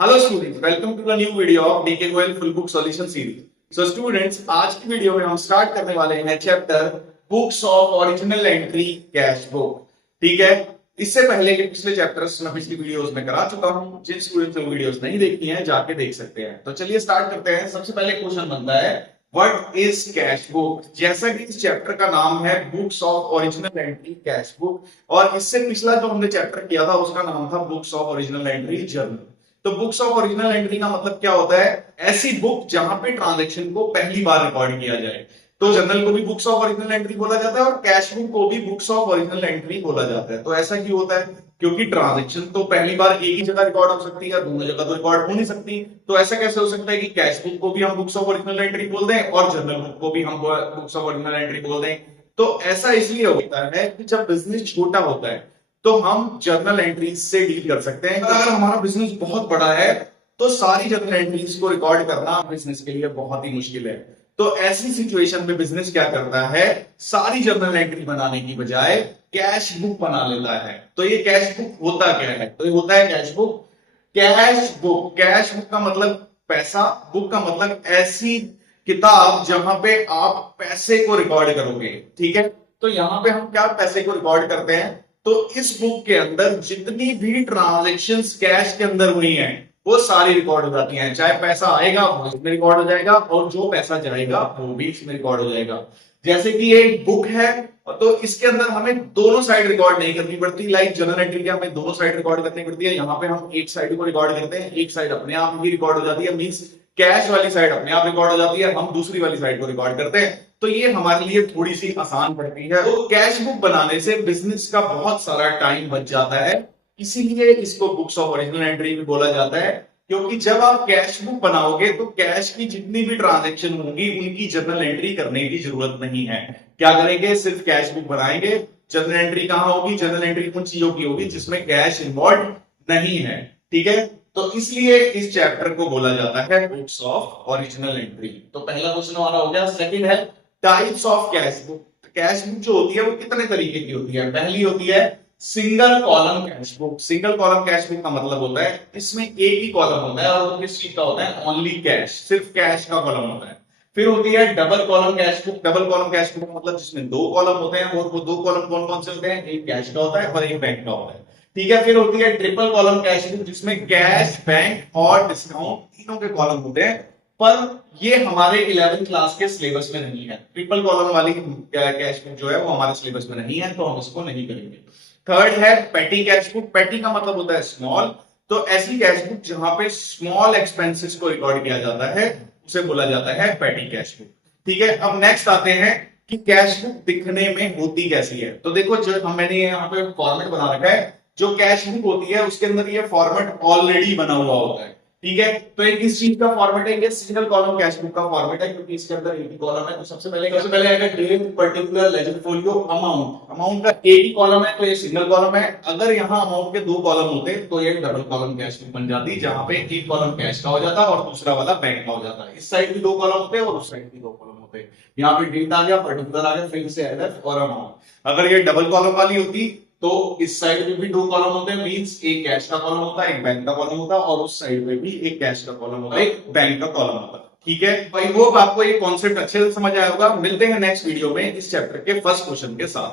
Hello students, welcome to the new video of D K Goyal full book solution series. So students, आज की video में हम start करने वाले हैं chapter books of original entry cash book. ठीक है, इससे पहले के पिछले चैप्टर्स मैं पिछली वीडियोस में करा चुका हूं। जिन स्टूडेंट्स ने वीडियोस नहीं देखी हैं जाके देख सकते हैं। तो चलिए स्टार्ट करते हैं। सबसे पहले क्वेश्चन बनता है व्हाट इज कैश बुक। जैसा कि इस चैप्टर का नाम है books of original entry cash book, और इससे पिछला जो हमने चैप्टर किया था उसका नाम था books of original entry journal. तो बुक्स ऑफ ओरिजिनल एंट्री का मतलब क्या होता है? ऐसी बुक जहां पे ट्रांजैक्शन को पहली बार रिकॉर्ड किया जाए। तो जर्नल को भी बुक्स ऑफ ओरिजिनल एंट्री बोला जाता है और कैश बुक को भी बुक्स ऑफ ओरिजिनल एंट्री बोला जाता है। तो ऐसा क्यों होता है? क्योंकि ट्रांजैक्शन तो पहली बार एक ही जगह रिकॉर्ड हो सकती है, दोनों जगह तो रिकॉर्ड हो नहीं सकती। तो ऐसा कैसे हो सकता है कि कैश बुक को भी हम बुक्स ऑफ ओरिजिनल एंट्री बोल दें और जर्नल बुक को भी हम बुक्स ऑफ ओरिजिनल एंट्री बोल दें? तो ऐसा इसलिए होता है कि जब बिजनेस छोटा होता है तो हम जर्नल एंट्रीज से डील कर सकते हैं। अगर हमारा बिजनेस बहुत बड़ा है तो सारी जर्नल एंट्रीज को रिकॉर्ड करना बिजनेस के लिए बहुत ही मुश्किल है। तो ऐसी सिचुएशन में बिजनेस क्या करता है? सारी जर्नल एंट्री बनाने की बजाय कैश बुक बना लेता है। तो ये कैश बुक होता क्या है? तो ये होता है cash book. Cash book, cash book का मतलब पैसा, बुक का मतलब ऐसी किताब जहां पे आप पैसे को रिकॉर्ड करोगे। ठीक है, तो यहां पे हम क्या पैसे को रिकॉर्ड करते हैं? तो इस बुक के अंदर जितनी भी ट्रांजैक्शंस कैश के अंदर हुई हैं वो सारी रिकॉर्ड हो जाती हैं। चाहे पैसा आएगा वो इसमें रिकॉर्ड हो जाएगा और जो पैसा जाएगा वो भी इसमें रिकॉर्ड हो जाएगा। जैसे कि ये एक बुक है तो इसके अंदर हमें दोनों साइड रिकॉर्ड नहीं करनी पड़ती। लाइक जर्नल एंट्री के हमें दोनों साइड रिकॉर्ड करनी पड़ती है। यहाँ पे हम एक साइड को रिकॉर्ड करते हैं, एक साइड अपने आप ही रिकॉर्ड हो जाती है। मींस कैश वाली साइड अपने आप रिकॉर्ड हो जाती है, हम दूसरी वाली साइड को रिकॉर्ड करते हैं। तो ये हमारे लिए थोड़ी सी आसान पड़ती है। तो कैश बुक बनाने से बिजनेस का बहुत सारा टाइम बच जाता है, इसीलिए इसको बुक्स ऑफ ओरिजिनल एंट्री भी बोला जाता है। क्योंकि जब आप कैश बुक बनाओगे तो कैश की जितनी भी ट्रांजैक्शन होंगी उनकी जर्नल एंट्री करने की जरूरत नहीं है। क्या करेंगे? सिर्फ कैश बुक बनाएंगे। जर्नल एंट्री कहां होगी? जर्नल एंट्री उन चीजों की होगी जिसमें कैश इन्वॉल्व नहीं है। ठीक है, तो इसलिए इस चैप्टर को बोला जाता है बुक्स ऑफ ओरिजिनल एंट्री। तो पहला क्वेश्चन हमारा हो गया। सेकंड है types of cash book. Cash book जो होती है वो कितने तरीके की होती है? पहली होती है single column cash book. Single column cash book का मतलब होता है इसमें एक ही कॉलम होता है और वो किस चीज का होता है? ओनली कैश, सिर्फ कैश का कॉलम होता है। फिर होती है double column cash book. Double column cash book का मतलब जिसमें दो कॉलम होते हैं और वो दो कॉलम कौन कौन से होते हैं? एक कैश का होता है और एक बैंक का होता है। ठीक है, फिर होती है ट्रिपल कॉलम कैश बुक जिसमें कैश, बैंक और डिस्काउंट तीनों के कॉलम होते हैं। पर ये हमारे 11th क्लास के सिलेबस में नहीं है। ट्रिपल कॉलम वाली कैश बुक जो है वो हमारे सिलेबस में नहीं है, तो हम इसको नहीं करेंगे। थर्ड है पेटी कैश बुक। पेटी का मतलब होता है स्मॉल। तो ऐसी कैश बुक जहां पे स्मॉल एक्सपेंसेस को रिकॉर्ड किया जाता है उसे बोला जाता है पेटी कैश बुक। ठीक है, अब नेक्स्ट आते हैं कि कैश बुक दिखने में होती कैसी है। तो देखो, जो मैंने यहाँ पे फॉर्मेट बना रखा है, जो कैश बुक होती है उसके अंदर ये फॉर्मेट ऑलरेडी बना हुआ होता है। ठीक है, तो एक इस चीज का फॉर्मेट है, ये सिंगल कॉलम कैश बुक का फॉर्मेट है क्योंकि इसके अंदर एक ही कॉलम है। तो सबसे पहले आएगा date, particular, ledger folio, amount. Amount का एक ही कॉलम है तो ये सिंगल कॉलम है। अगर यहाँ अमाउंट के दो कॉलम होते तो ये डबल कॉलम कैश बुक बन जाती, जहां पे एक कॉलम कैश का हो जाता और दूसरा वाला बैंक का हो जाता है। इस साइड भी दो कॉलम होते हैं और उस साइड भी दो कॉलम होते हैं। यहाँ पे डेट आ गया, पर्टिकुलर आ गया, फिर से एलएफ और अमाउंट। अगर ये डबल कॉलम वाली होती तो इस साइड में भी दो कॉलम होते हैं, मींस एक कैश का कॉलम होता है, एक बैंक का कॉलम होता है, और उस साइड में भी एक कैश का कॉलम होता है, एक बैंक का कॉलम होता है। ठीक है भाई, होप आपको ये कॉन्सेप्ट अच्छे से समझ आया होगा। मिलते हैं नेक्स्ट वीडियो में इस चैप्टर के फर्स्ट क्वेश्चन के साथ।